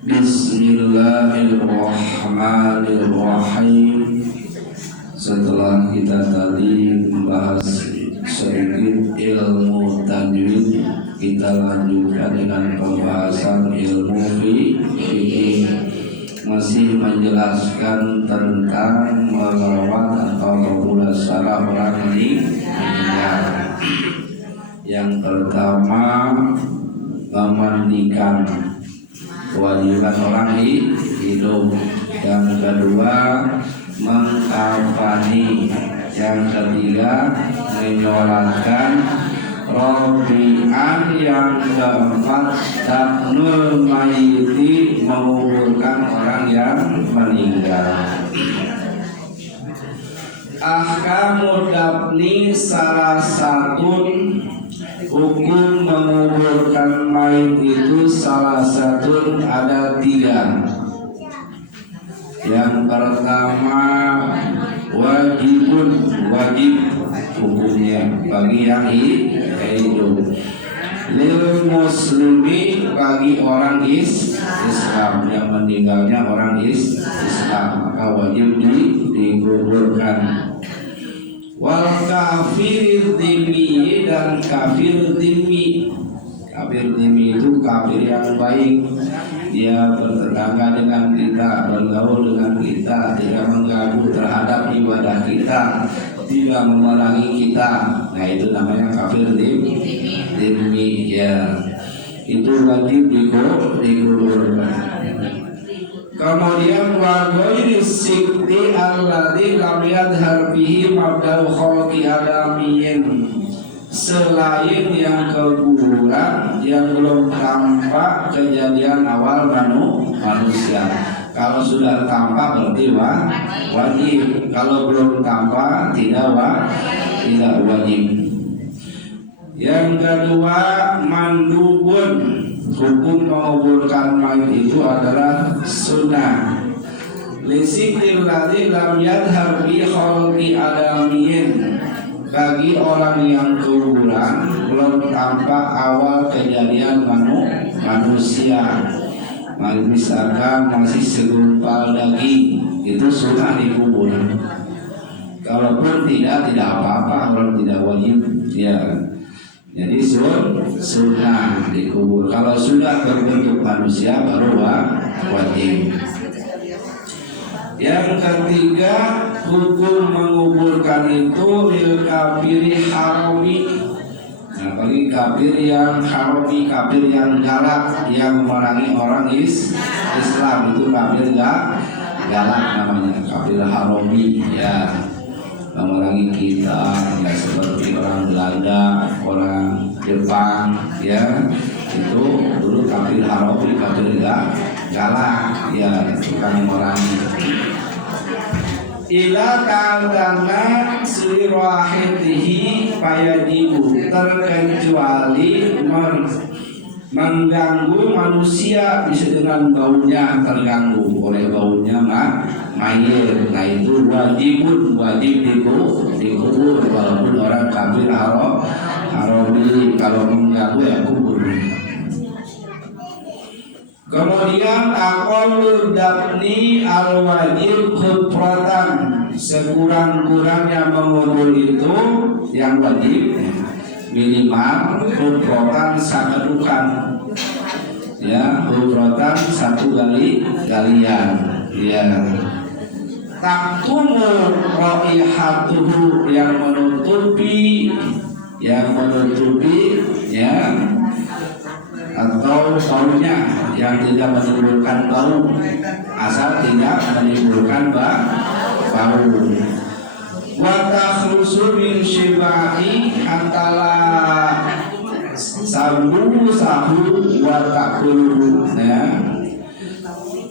Bismillahirrahmanirrahim. Setelah kita tadi membahas sedikit ilmu tajwid, kita lanjutkan dengan pembahasan ilmu fikih, masih menjelaskan tentang merawat atau memulasarah orang meninggal. Yang pertama, memandikan, kewajiban orang hidup. Yang kedua, mengkafani. Yang ketiga, menyolatkan. Robi'an. Yang keempat, dafnul mayyiti, menguburkan orang yang meninggal. Ahkamud dafni salah satu, hukum menguburkan mayit itu salah satu ada 3. Yang pertama, wajib hukumnya bagi yang hidup. Lil muslimi, bagi orang Islam yang meninggalnya orang Islam, maka wajib dikuburkan. Wal kafir dhimmi, dan kafir dhimmi. Kafir dhimmi itu kafir yang baik, dia bertetangga dengan kita, bergaul dengan kita, tidak mengganggu terhadap ibadah kita, tidak memerangi kita. Nah, itu namanya kafir dhimmi, ya. Itu wajib dikuburkan. Kemudian wa ghairi sikti alladzi lam yadhhar bihi mabda'u khalqi adamiyyin, selain yang kuburan yang belum tampak kejadian awal manusia. Kalau sudah tampak berarti wajib, kalau belum tampak tidak wajib. Yang kedua, mandubun, hukum menguburkan mayit itu adalah sunnah. Lisikil ladzi lam yadhhar bi khalqi adamiyyin, bagi orang yang kuburan belum tampak awal kejadian manusia. Misalkan masih segumpal daging, itu sunnah dikubur. Kalaupun tidak apa-apa, orang tidak wajib, ya. Jadi sunnah dikubur. Kalau sudah berbentuk manusia baru wajib. Yang ketiga, hukum menguburkan itu lil kafiri harami. Nah, bagi kafir yang harami, kafir yang galak, yang memerangi orang Islam, itu kafir galak namanya, kafir harami, ya. Memerangi kita, ya, seperti orang Belanda, orang Jepang, ya, itu dulu kafir harami, kafir galak, ya, bukan memerangi. Ila ta'adana sirwahitihi fayajibu, terkecuali mengganggu manusia, bisa dengan baunya, terganggu oleh baunya mayit. Nah, itu wajib dikubur walaupun orang kafir harami. Kalau mengganggu ya kubur. Kemudian aqallu dafni al-wajib khufratan, sekurang-kurangnya mengubur itu yang wajib minimal khufratan sakedukan, ya, khufratan satu galian, ya. Taktumu raihatuhu, yang menutupi, ya, atau baunya, yang tidak menimbulkan bau, asal tidak menimbulkan bau. Wa takhrusu min shibai antala sahu wa takulu, ya.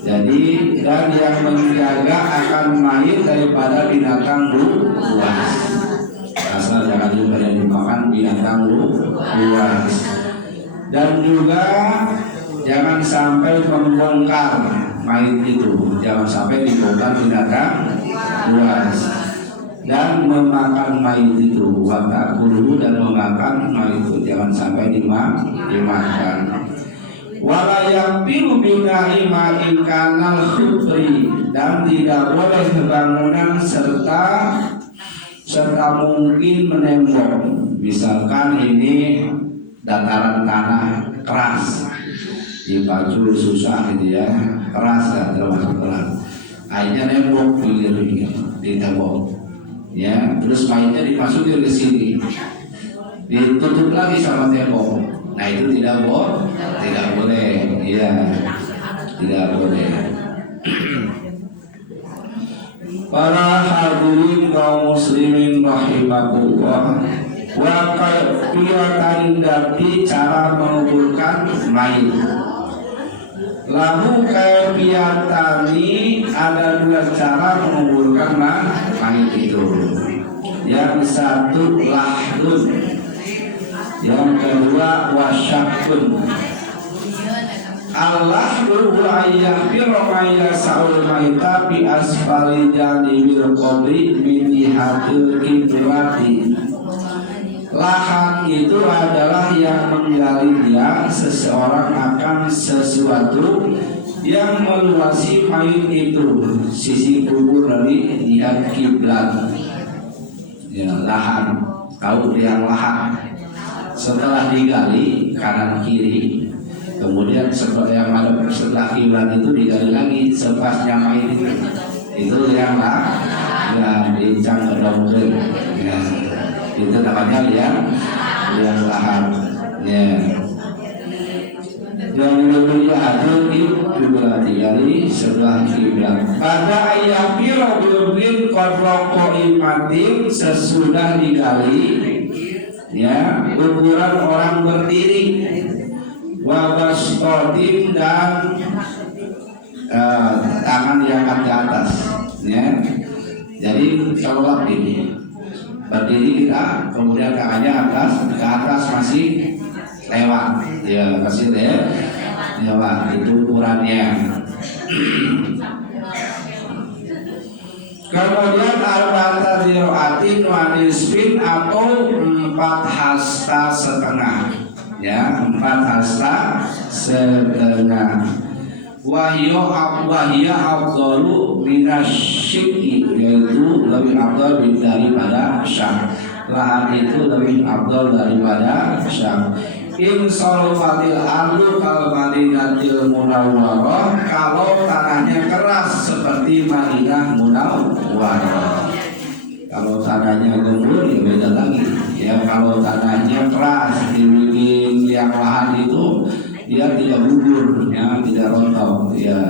Jadi, dan yang menjaga akan mayit daripada binatang buas, asal jangan juga yang dimakan binatang buas. Dan juga jangan sampai membongkar mayit itu, jangan sampai dibongkar binatang buas. Dan memakan mayit itu, waktu dan memakan mayit itu, jangan sampai dimakan. Walayak pilu binahi ma'inkanal khubri, dan tidak boleh bangunan serta mungkin menembok. Misalkan ini dataran tanah keras, dipaju susah gitu ya, keras ya, termasuk keras. Airnya nembok pinggir di tembok, ya, terus mainnya dimasukin ke sini, ditutup lagi sama tembok. Nah itu tidak boleh, ya, tidak boleh. Para hadirin kaum muslimin rahimakumullah, wa kayfiyatan dati cara menguburkan mayit. Lahu kayfiyatani, ada dua cara menguburkan mayit itu. Yang satu lahdun, yang kedua wasyakun. Allah wa ayyahfiru mayya sa'ul mayta bi asfali janibil qabri min jihatil kiblati. Lahan itu adalah yang menggali dia seseorang akan sesuatu yang meluasi mayit itu, sisi kubur dari jihad kiblat. Ya, lahan, tahu yang lahan. Setelah digali kanan kiri, kemudian setelah yang ada setelah kiblat itu digali lagi sepasnya mayit itu yang dincang kedongker, ya, itu namanya yang lahan, ya. Yang kedua hadir juga digali setelah kiblat. Pada ayat birobin kodroko imatim, sesudah digali, ya, ukuran orang berdiri, wabastotim, dan tangan diangkat ke atas, ya. Jadi kalau ini berdiri kita, kemudian tangannya ke atas masih lewat, ya, masih lewat, itu ukurannya. Kemudian arba'ata dir'atin wa nisfin, atau 4 hasta setengah, ya, 4 hasta setengah. Wahiyya afdalu minasyikki, yaitu lebih afdal daripada syak. Lahan itu lebih afdal daripada syak. Insolumatil ardu kal Madinatil Munawwarah, kalau tanahnya keras seperti Madinah Munawwarah. Kalau tanahnya gembur ya beda lagi, ya. Kalau tanahnya keras dibikin yang lahan itu dia tidak gugur, ya, tidak rontok, ya.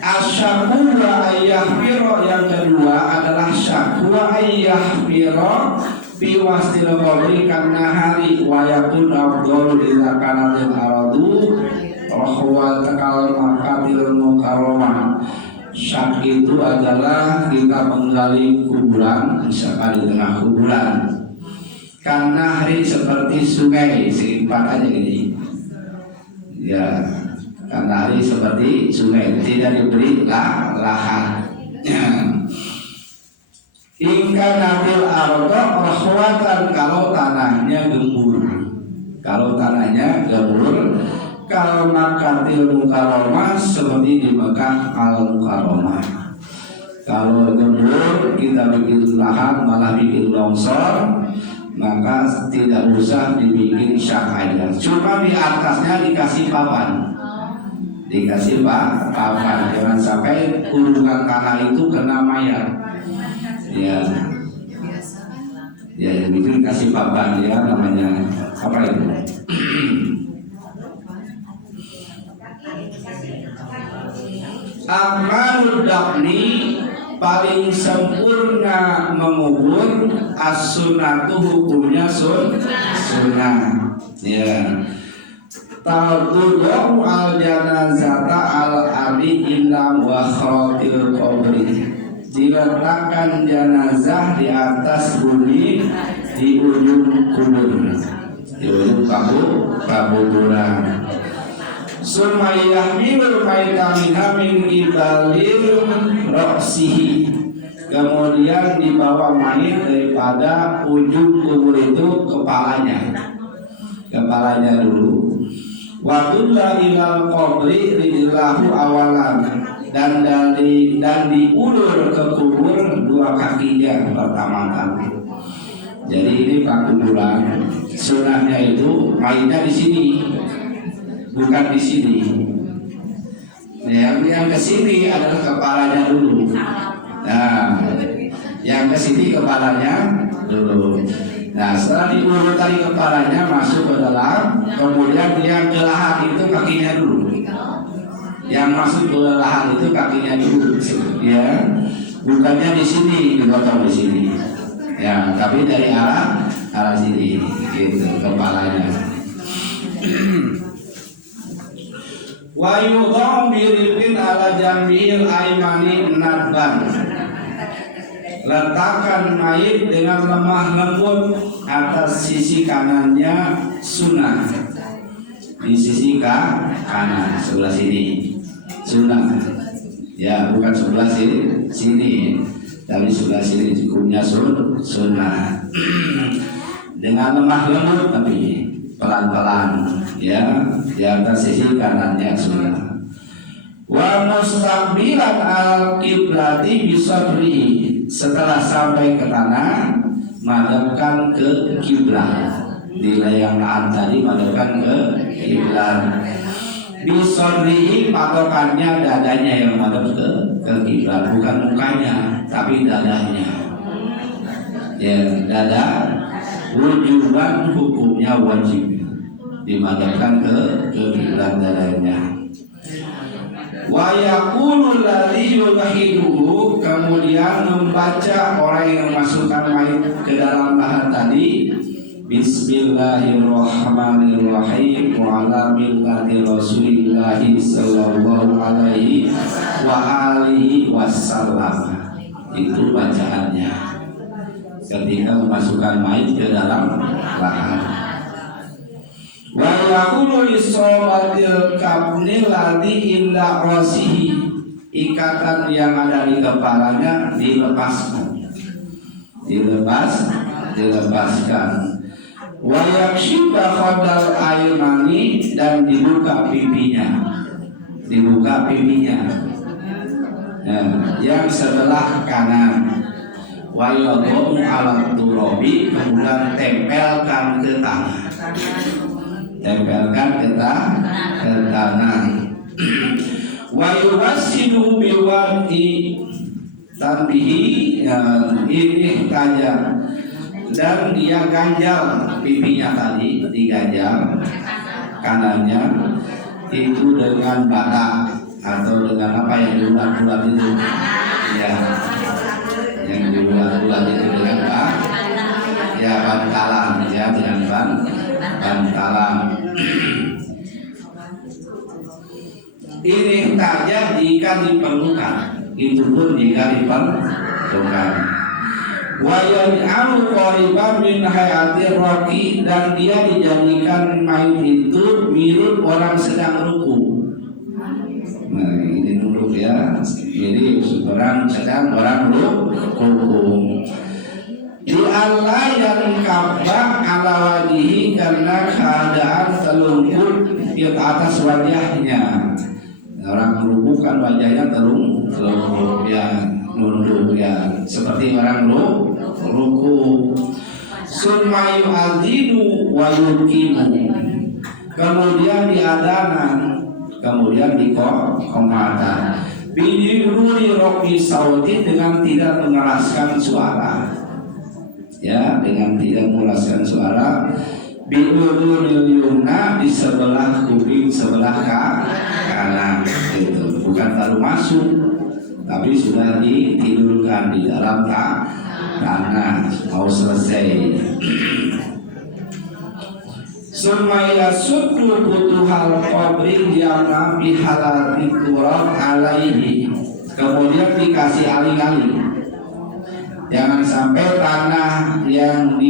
Asyaku wa ayyahfiro, yang kedua adalah syaku wa ayyahfiro biwastil qabri karena hari wa yakun afdhalu idza kanatil aradu rahwa takal makatil mukarramah. Syak itu adalah kita menggali kuburan, misalkan di tengah kuburan, karena hari seperti sungai, seimpakan aja gini, ya, karena hari seperti sungai, tidak diberi lahan. Hingga nabil ardo rahwatan, kalau tanahnya gembur, kalau makatil mukarramah seperti di Mekah al mukarramah. Kalau gembur kita bikin lahan malah bikin longsor, maka tidak usah dibikin syak aja. Cuma di atasnya dikasih papan, jangan sampai gunungan tanah itu kena mayat, ya, ya, itu dikasih papan, ya, namanya apa itu? Amalul dafni, paling sempurna mengubur, as-sunnatu, hukumnya sunnah, ya. Ta'tudu al-janazata al-abi inna wa kharatil qabri, diletakkan jenazah di atas bumi di ujung kubur, di ujung kuburan. Sumayyahmilul maita min ibalil roksihi, kemudian dibawa mayit daripada ujung kubur itu kepalanya, kepalanya dulu. Watulla ilal qabri rijlahu awalan, dan diulur ke kubur dua kakinya pertama kali. Jadi ini pakuburan, sunahnya itu mayitnya di sini, bukan di sini. Yang ke sini adalah kepalanya dulu. Nah, yang ke sini kepalanya dulu. Nah, setelah diurut tadi kepalanya masuk ke dalam, kemudian yang ke lahan itu kakinya dulu. Yang masuk ke lahan itu kakinya dulu, ya. Bukannya di sini, digotong di sini. Ya, tapi dari arah sini, gitu kepalanya. Wa yudham birifin ala jambil aimani nadban. Letakkan mayit dengan lemah lembut atas sisi kanannya sunnah. Di sisi kanan sebelah sini sunnah. Ya, bukan sebelah sini, tapi sebelah sini cukupnya sunnah. Dengan lemah lembut tapi pelan-pelan, ya, di atas sisi kanannya sunnah. Wa mustaqbilan al-qiblati bisadrihi. Setelah sampai ke tanah, madhabkan ke kiblat. Di layang lahan tadi madhabkan ke kiblat. Bisadrihi, patokannya dadanya yang madhab ke kiblat, bukan mukanya, tapi dadanya. Ya, dada wujuban hukumnya wajib dimadhabkan ke kiblat dadanya. Wa yaqulu alladhi yulahiduhu, kemudian membaca orang yang memasukkan mayit ke dalam lahan tadi, Bismillahirrahmanirrahim wa ala millati Rasulillah sallallahu alaihi wa alihi wasallam. Itu bacaannya ketika memasukkan mayit ke dalam lahan. Wa yaqulu lisawatil kabnil ladhi illa rasihi, ikatan yang ada di kepalanya dilepaskan. Wa yakshifa khadal aymani, dan dibuka pipinya. Ya, yang sebelah kanan. Wa yadhum ala turabi, kemudian tempelkan ke tanah. Tempelkan ke tanah. Wa yuwassidu biwadi tanbihi, ini tajam, dan dia ganjal pipinya tadi, diganjal kanannya itu dengan bata atau dengan apa yang dibulat-bulat itu, ya, yang dibulat-bulat itu dengan bantalan, ya, dengan bantalan. Ini saja jika diperlukan, itu pun jika diperlukan. Wa yaj'alu qariban min hayatir raqi, dan dia dijadikan mayit itu mirip orang sedang ruku. Nah, ini dulu ya, mirip orang sedang ruku. Di Allah yang kabah ala wajhi, karena keadaan telungkup di atas wajahnya. Orang ruku kan wajahnya telungkup, ya, nunduk, ya, seperti orang ruku. Summa yu'adzinu wa yuqimu, kemudian diadanan, kemudian diqomatan. Bidururi roqi sauti, dengan tidak mengeraskan suara, ya, dengan tidak mengeraskan suara. Biudunil yumna, di sebelah kuping sebelah kanan, itu bukan baru masuk, tapi sudah ditidurkan di dalam tanah, mau selesai. Sumaya sudu butuhal qabri jama bihalati turab alaihi, kemudian dikasih alih-alih, jangan sampai tanah yang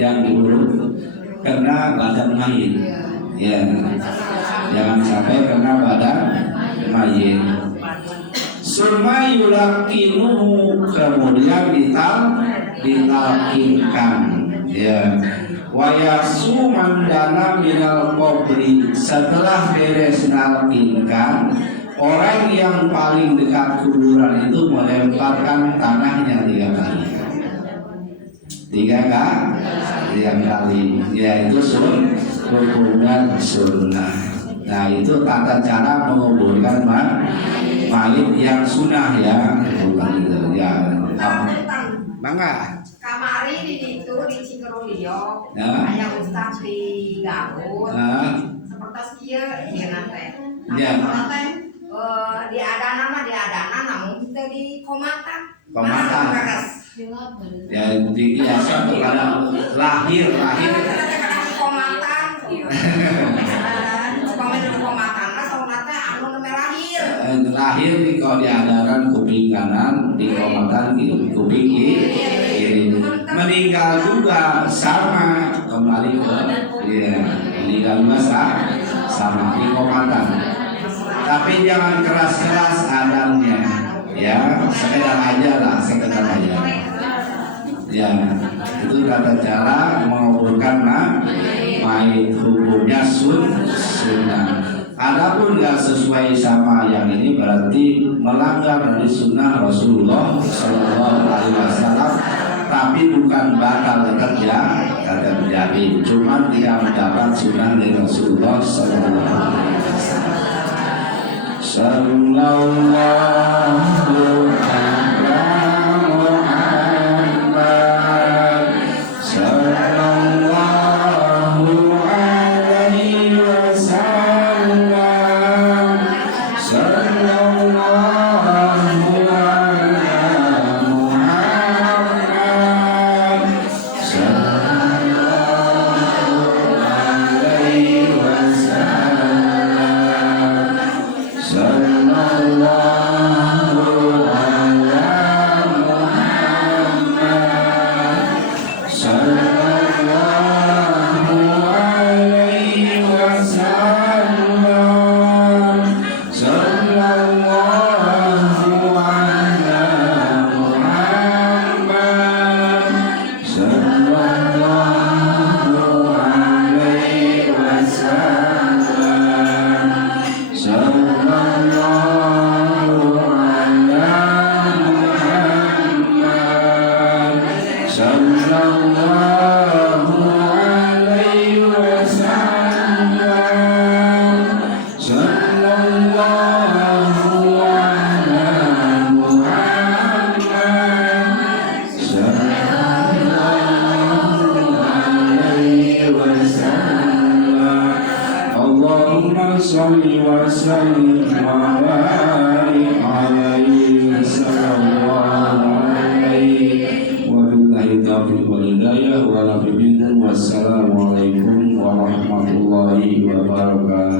yang diurut kena badan mayit, ya, jangan sampai kena badan mayit. Summa yulaqinuhu, kemudian ditalkinkan, ya, wa yasu mandana minal qabri, setelah beres nalkinkan, orang yang paling dekat kuburan itu melemparkan tanahnya 3 kali. 3 kali, yaitu hukuman sunnah. Nah itu tata cara menguburkan mayit yang sunnah ya, bukan itu ya. Mangga. Kamari di situ di Cikerulio, Ya. ayah Ustaz di Garut, seperti dia nanti. Ya. Di Adana namun kita di Komatan. Ya dikiaskan kepada lahir. Komatan. Komatan atau mata anu namanya lahir. Lahir kalau di Adaran kuping kanan, di Komatan kuping kiri. Meninggal juga sama, kembali ke meninggal juga sama di Komatan. Tapi jangan keras-keras adamnya, ya sekedar aja. Ya, itu tata cara menguburkan mayit, hukumnya sunnah. Adapun nggak sesuai sama yang ini berarti melanggar dari sunnah Rasulullah Shallallahu Alaihi Wasallam, tapi bukan batal terjadi, cuma tidak mendapat sunnah dari Rasulullah Shallallahu Alaihi Wasallam. Sallallahu sholli wa sallim wa barik alaihi sallallahu alaihi wa billahi taufiq wal hidayah wa la bikum wassalamu alaikum warahmatullahi wabarakatuh.